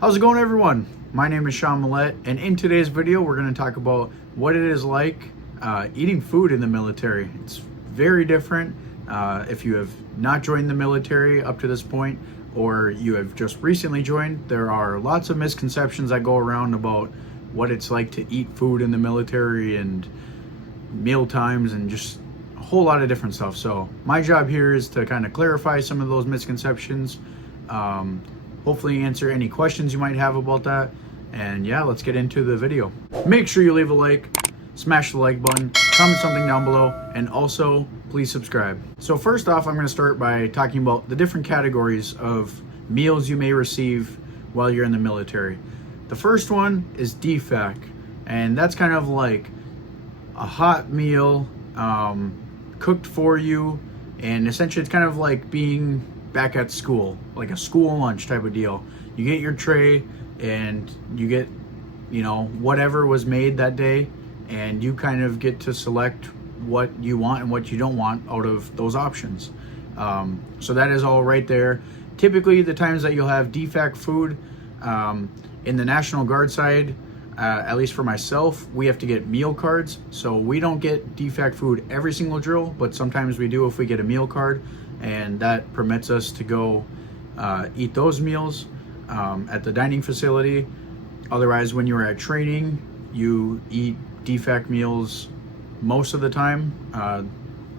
How's it going, everyone? My name is Sean Millette, and in today's video we're going to talk about what it is like eating food in the military. It's very different if you have not joined the military up to this point, or you have just recently joined. There are lots of misconceptions that go around about what it's like to eat food in the military and meal times and just a whole lot of different stuff. So my job here is to kind of clarify some of those misconceptions, hopefully answer any questions you might have about that. And yeah, let's get into the video. Make sure you leave a like, smash the like button, comment something down below, and also please subscribe. So first off, I'm going to start by talking about the different categories of meals you may receive while you're in the military. The first one is DFAC, and that's kind of like a hot meal cooked for you, and essentially it's kind of like being back at school, like a school lunch type of deal. You get your tray and you get, whatever was made that day, and you kind of get to select what you want and what you don't want out of those options. So that is all right there. Typically the times that you'll have DFAC food, in the National Guard side, at least for myself, we have to get meal cards. So we don't get DFAC food every single drill, but sometimes we do if we get a meal card, and that permits us to go eat those meals at the dining facility. Otherwise, when you're at training, you eat DFAC meals most of the time.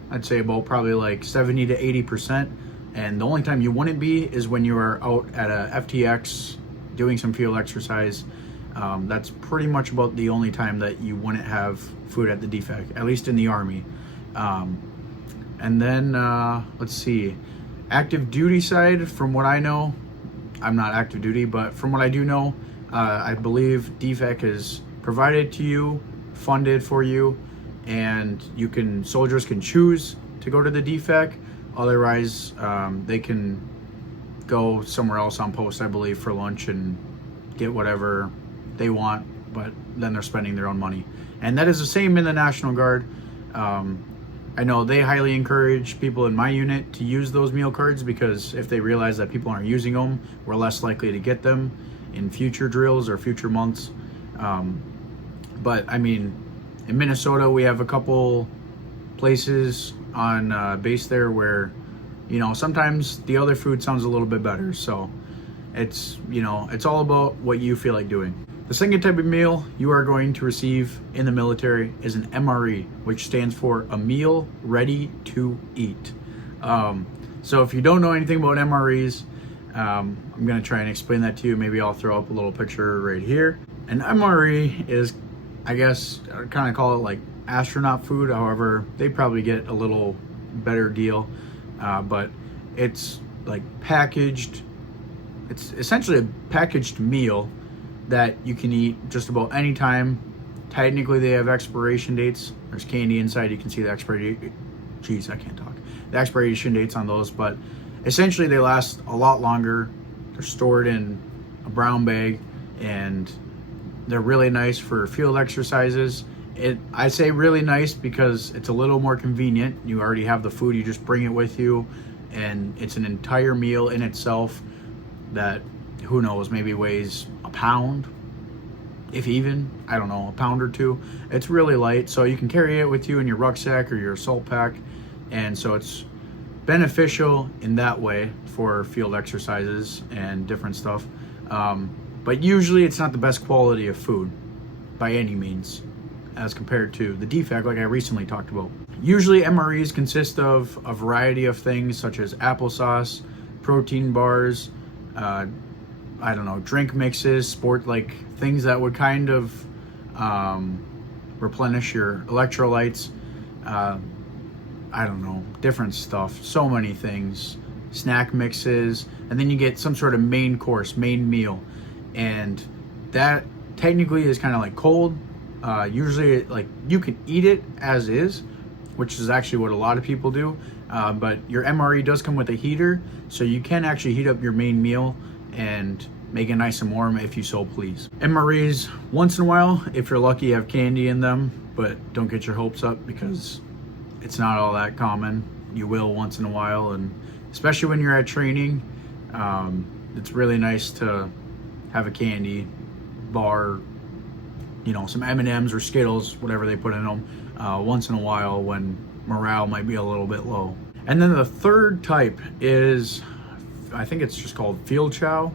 I'd say about probably like 70 to 80%. And the only time you wouldn't be is when you are out at a FTX doing some field exercise. That's pretty much about the only time that you wouldn't have food at the DFAC, at least in the Army. And then, let's see, active duty side, from what I know, I'm not active duty, but from what I do know, I believe DFAC is provided to you, funded for you, and soldiers can choose to go to the DFAC. Otherwise, they can go somewhere else on post, I believe, for lunch and get whatever they want, but then they're spending their own money. And that is the same in the National Guard. I know they highly encourage people in my unit to use those meal cards, because if they realize that people aren't using them, we're less likely to get them in future drills or future months. But I mean, in Minnesota, we have a couple places on base there where, sometimes the other food sounds a little bit better. So it's all about what you feel like doing. The second type of meal you are going to receive in the military is an MRE, which stands for a meal ready to eat. So if you don't know anything about MREs, I'm going to try and explain that to you. Maybe I'll throw up a little picture right here. An MRE is, I guess, I kind of call it like astronaut food. However, they probably get a little better deal. But it's like packaged. It's essentially a packaged meal that you can eat just about any time. Technically, they have expiration dates. There's candy inside. You can see the expiration. Geez, I can't talk. The expiration dates on those, but essentially they last a lot longer. They're stored in a brown bag, and they're really nice for field exercises. I say really nice because it's a little more convenient. You already have the food. You just bring it with you, and it's an entire meal in itself that, who knows, maybe weighs a pound, if even, I don't know, a pound or two. It's really light, so you can carry it with you in your rucksack or your assault pack, and so it's beneficial in that way for field exercises and different stuff. But usually it's not the best quality of food by any means as compared to the DFAC, like I recently talked about. Usually MREs consist of a variety of things such as applesauce, protein bars, drink mixes, like things that would kind of replenish your electrolytes, different stuff, so many things, snack mixes, and then you get some sort of main course, main meal, and that technically is kind of like cold. Usually, like, you can eat it as is, which is actually what a lot of people do, but your MRE does come with a heater, so you can actually heat up your main meal and make it nice and warm if you so please. MREs, once in a while, if you're lucky, have candy in them, but don't get your hopes up because it's not all that common. You will once in a while, and especially when you're at training, it's really nice to have a candy bar, you know, some M&Ms or Skittles, whatever they put in them, once in a while when morale might be a little bit low. And then the third type is, I think it's just called field chow,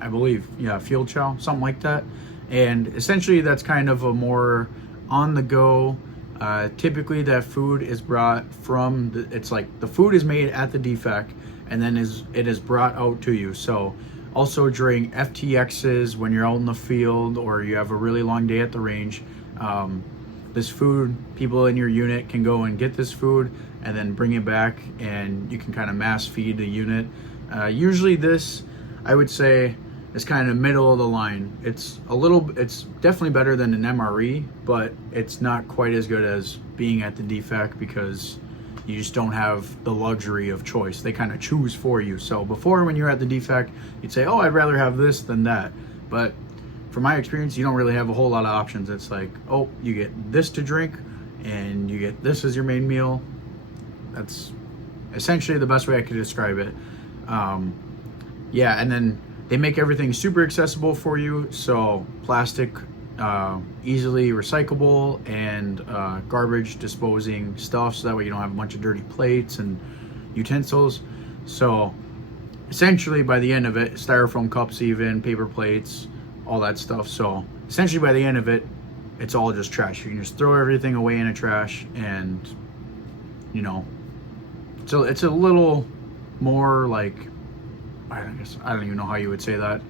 I believe. Yeah, field chow, something like that. And essentially that's kind of a more on the go. Typically that food is brought from, it's like the food is made at the DFAC and then it is brought out to you. So also during FTXs, when you're out in the field or you have a really long day at the range, this food, people in your unit can go and get this food and then bring it back, and you can kind of mass feed the unit. Usually this, I would say, is kind of middle of the line. It's definitely better than an MRE, but it's not quite as good as being at the DFAC because you just don't have the luxury of choice. They kind of choose for you. So before, when you're at the DFAC, you'd say, oh, I'd rather have this than that. But from my experience, you don't really have a whole lot of options. It's like, oh, you get this to drink and you get this as your main meal. That's essentially the best way I could describe it. Yeah, and then they make everything super accessible for you. So plastic, easily recyclable, and garbage disposing stuff, so that way you don't have a bunch of dirty plates and utensils. So essentially by the end of it, styrofoam cups, even paper plates, all that stuff. So essentially by the end of it, it's all just trash. You can just throw everything away in a trash, and you know, so it's a little more like, I don't even know how you would say that.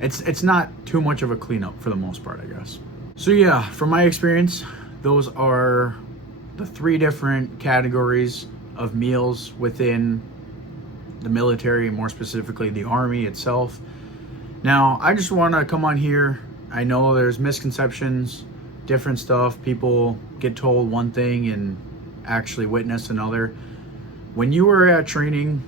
It's not too much of a cleanup for the most part, I guess. So yeah, from my experience, those are the 3 different categories of meals within the military, more specifically the Army itself. Now, I just want to come on here. I know there's misconceptions, different stuff. People get told one thing and actually witness another. When you are at training,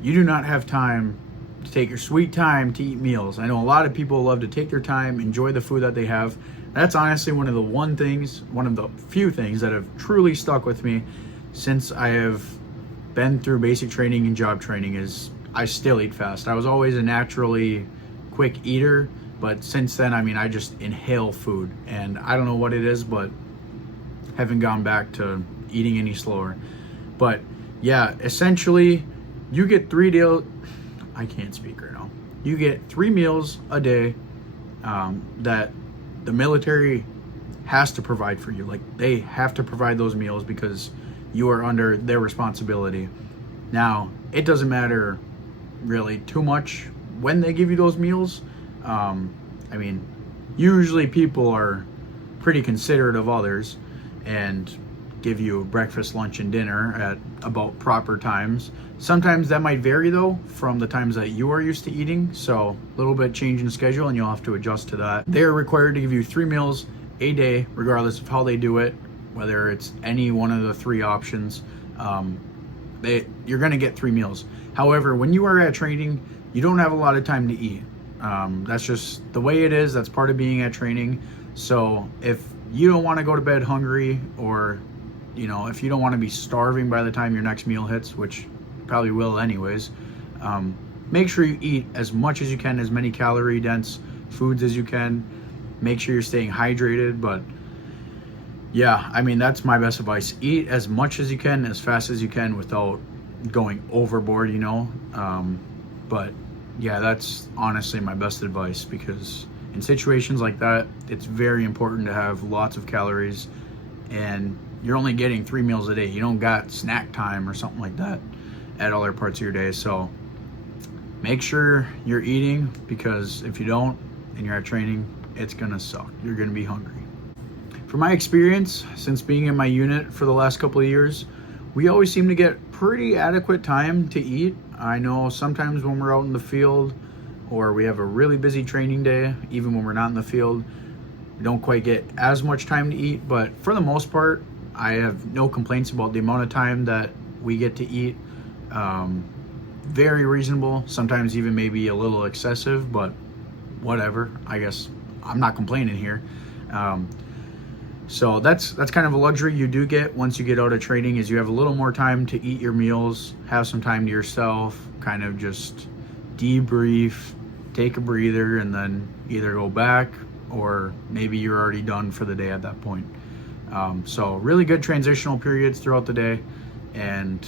you do not have time to take your sweet time to eat meals. I know a lot of people love to take their time, enjoy the food that they have. That's honestly one of the few things that have truly stuck with me since I have been through basic training and job training, is I still eat fast. I was always a naturally quick eater, but since then, I mean, I just inhale food, and I don't know what it is, but haven't gone back to eating any slower. But yeah, essentially you get 3 meals. I can't speak right now. You get 3 meals a day that the military has to provide for you. Like, they have to provide those meals because you are under their responsibility. Now, it doesn't matter really too much when they give you those meals. I mean, usually people are pretty considerate of others and give you breakfast, lunch, and dinner at about proper times. Sometimes that might vary though from the times that you are used to eating, so a little bit change in schedule and you'll have to adjust to that. They are required to give you 3 meals a day, regardless of how they do it, whether it's any one of the 3 options. You're gonna get 3 meals. However, when you are at training, you don't have a lot of time to eat. That's just the way it is. That's part of being at training. So if you don't want to go to bed hungry, or you know, if you don't want to be starving by the time your next meal hits, which you probably will anyways, make sure you eat as much as you can, as many calorie dense foods as you can. Make sure you're staying hydrated. But yeah, I mean, that's my best advice. Eat as much as you can, as fast as you can, without going overboard, you know. But yeah, that's honestly my best advice, because in situations like that, it's very important to have lots of calories, and you're only getting 3 meals a day. You don't got snack time or something like that at other parts of your day. So make sure you're eating, because if you don't and you're at training, it's gonna suck. You're gonna be hungry. From my experience, since being in my unit for the last couple of years, we always seem to get pretty adequate time to eat. I know sometimes when we're out in the field, or we have a really busy training day, even when we're not in the field, we don't quite get as much time to eat. But for the most part, I have no complaints about the amount of time that we get to eat. Very reasonable, sometimes even maybe a little excessive, but whatever. I guess I'm not complaining here. So that's kind of a luxury you do get once you get out of training, is you have a little more time to eat your meals, have some time to yourself, kind of just debrief, take a breather and then either go back, or maybe you're already done for the day at that point. So really good transitional periods throughout the day, and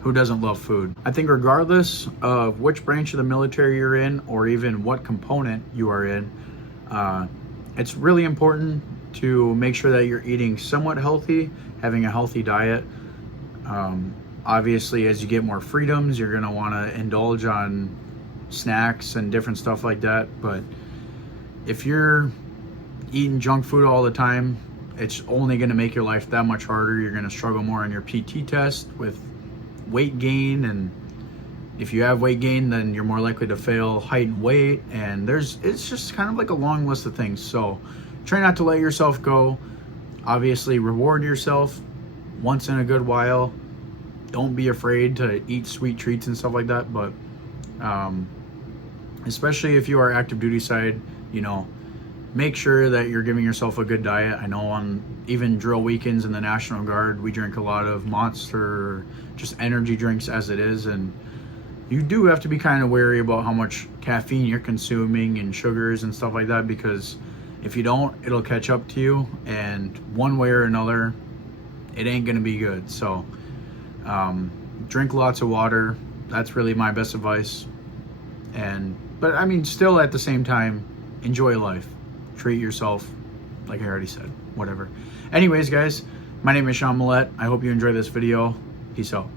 who doesn't love food? I think regardless of which branch of the military you're in, or even what component you are in, it's really important to make sure that you're eating somewhat healthy, having a healthy diet. Obviously, as you get more freedoms, you're gonna wanna indulge on snacks and different stuff like that. But if you're eating junk food all the time, it's only gonna make your life that much harder. You're gonna struggle more on your PT test with weight gain, and if you have weight gain, then you're more likely to fail height and weight, and it's just kind of like a long list of things. So try not to let yourself go. Obviously, reward yourself once in a good while. Don't be afraid to eat sweet treats and stuff like that, but especially if you are active duty side, you know, make sure that you're giving yourself a good diet. I know on even drill weekends in the National Guard, we drink a lot of Monster, just energy drinks as it is, and you do have to be kind of wary about how much caffeine you're consuming and sugars and stuff like that, because if you don't, it'll catch up to you, and one way or another, it ain't gonna be good. So drink lots of water. That's really my best advice. But I mean, still at the same time, enjoy life. Treat yourself, like I already said, whatever. Anyways, guys, my name is Sean Millett. I hope you enjoyed this video. Peace out.